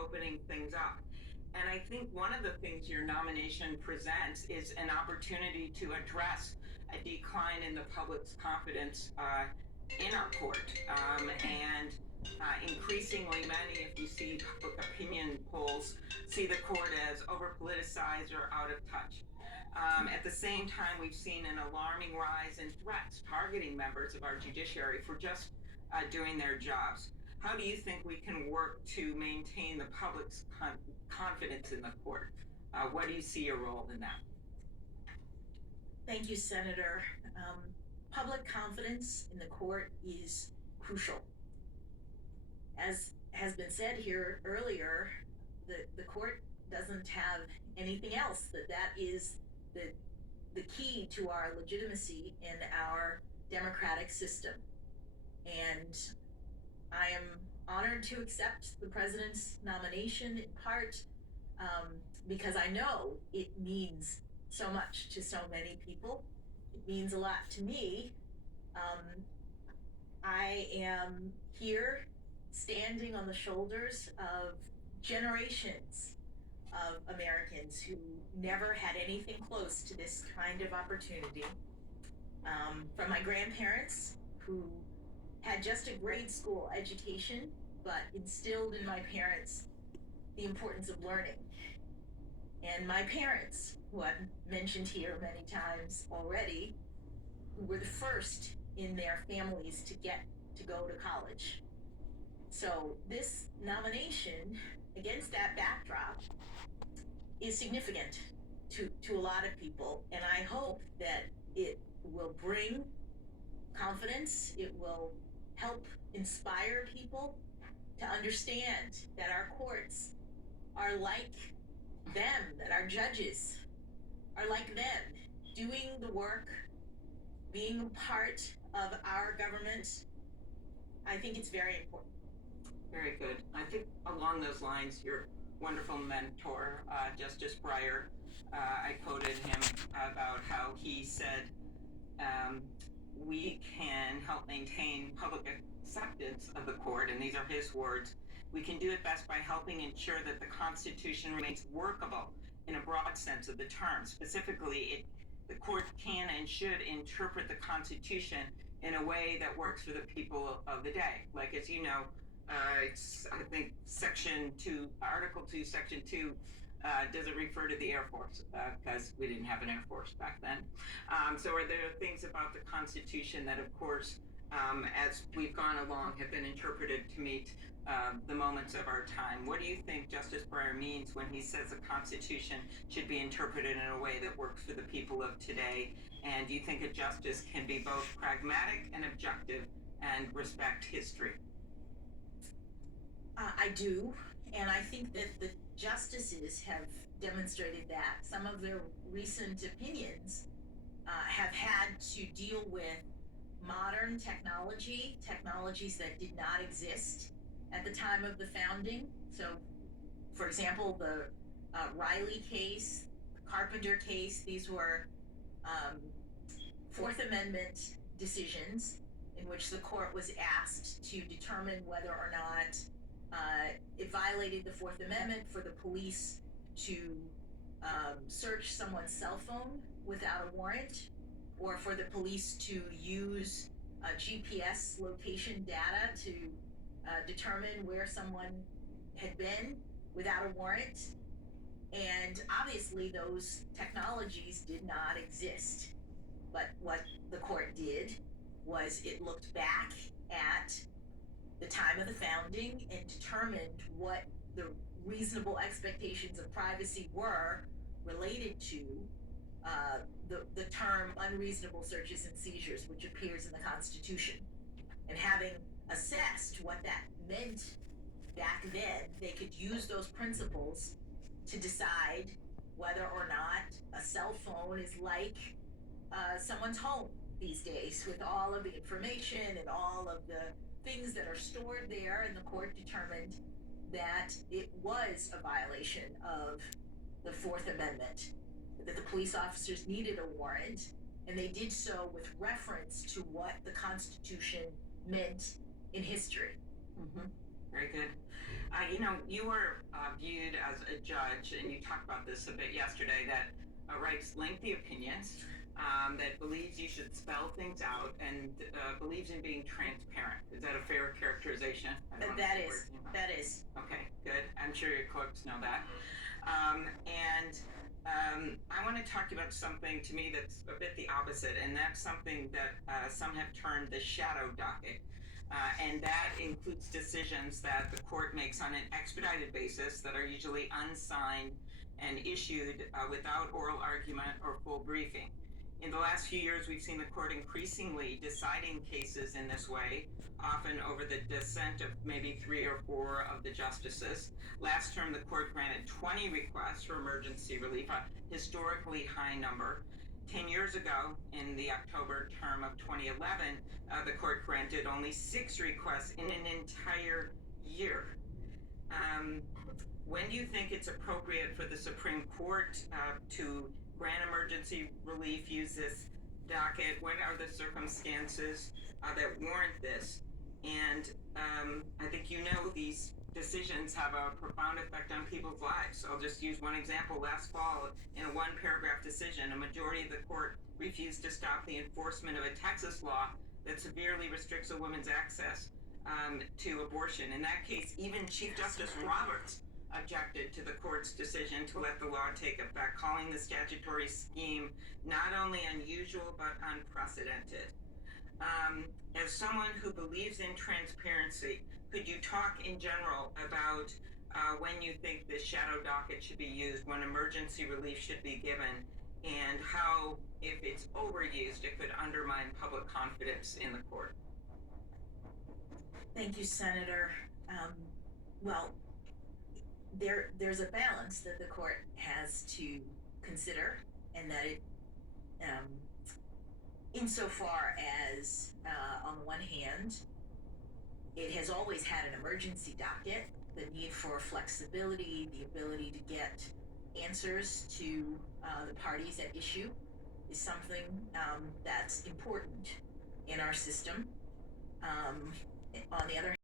opening things up. And I think one of the things your nomination presents is an opportunity to address a decline in the public's confidence in our court. Increasingly, many, if you see public opinion polls, see the court as over politicized or out of touch. At the same time, we've seen an alarming rise in threats targeting members of our judiciary for just doing their jobs. How do you think we can work to maintain the public's confidence in the court? What do you see your role in that? Thank you, Senator. Public confidence in the court is crucial. As has been said here earlier, the court doesn't have anything else. That is the key to our legitimacy in our democratic system. And I am honored to accept the president's nomination, in part because I know it means so much to so many people. It means a lot to me. I am here standing on the shoulders of generations of Americans who never had anything close to this kind of opportunity. From my grandparents, who had just a grade school education, but instilled in my parents the importance of learning. And my parents, who I've mentioned here many times already, who were the first in their families to get to go to college. So this nomination, against that backdrop, is significant to a lot of people, and I hope that it will bring confidence. It will help inspire people to understand that our courts are like them, that our judges are like them, doing the work, being a part of our government. I think it's very important. Very good. I think along those lines, your wonderful mentor, Justice Breyer, I quoted him about how he said, we can help maintain public acceptance of the court, and these are his words. We can do it best by helping ensure that the Constitution remains workable in a broad sense of the term. Specifically, the court can and should interpret the Constitution in a way that works for the people of the day. Like, as you know, it's, I think, Article 2, Section 2, doesn't refer to the Air Force because we didn't have an Air Force back then. So are there things about the Constitution that, of course, as we've gone along, have been interpreted to meet the moments of our time? What do you think Justice Breyer means when he says the Constitution should be interpreted in a way that works for the people of today? And do you think a justice can be both pragmatic and objective and respect history? I do, and I think that the justices have demonstrated that. Some of their recent opinions have had to deal with modern technologies that did not exist at the time of the founding. So, for example, the Riley case, the Carpenter case, these were Fourth Amendment decisions in which the court was asked to determine whether or not it violated the Fourth Amendment for the police to search someone's cell phone without a warrant, or for the police to use GPS location data to determine where someone had been without a warrant. And obviously those technologies did not exist. But what the court did was it looked back at the time of the founding and determined what the reasonable expectations of privacy were related to the term unreasonable searches and seizures, which appears in the Constitution. And having assessed what that meant back then, they could use those principles to decide whether or not a cell phone is like someone's home these days, with all of the information and all of the things that are stored there. And the court determined that it was a violation of the Fourth Amendment, that the police officers needed a warrant, and they did so with reference to what the Constitution meant in history. Mm-hmm. Very good. You were viewed as a judge, and you talked about this a bit yesterday, that writes lengthy opinions, that believes you should spell things out, and believes in being transparent. Is that a fair characterization? I don't wanna That put is, words in your mouth. that is. Okay, good. I'm sure your clerks know that. I want to talk about something to me that's a bit the opposite, and that's something that some have termed the shadow docket. And that includes decisions that the court makes on an expedited basis that are usually unsigned and issued without oral argument or full briefing. In the last few years, we've seen the court increasingly deciding cases in this way, often over the dissent of maybe 3 or 4 of the justices. Last term, the court granted 20 requests for emergency relief, a historically high number. 10 years ago, in the October term of 2011, the court granted only 6 requests in an entire year. When do you think it's appropriate for the Supreme Court to grant emergency relief, use this docket? What are the circumstances that warrant this? And I think these decisions have a profound effect on people's lives. I'll just use one example. Last fall, in a 1-paragraph decision, a majority of the court refused to stop the enforcement of a Texas law that severely restricts a woman's access to abortion. In that case, even Chief Justice Roberts objected to the court's decision to let the law take effect, calling the statutory scheme not only unusual but unprecedented. As someone who believes in transparency, could you talk in general about when you think the shadow docket should be used, when emergency relief should be given, and how, if it's overused, it could undermine public confidence in the court? Thank you, Senator. Well, there's a balance that the court has to consider, and that it, insofar as, on the one hand, it has always had an emergency docket, the need for flexibility, the ability to get answers to the parties at issue is something that's important in our system. On the other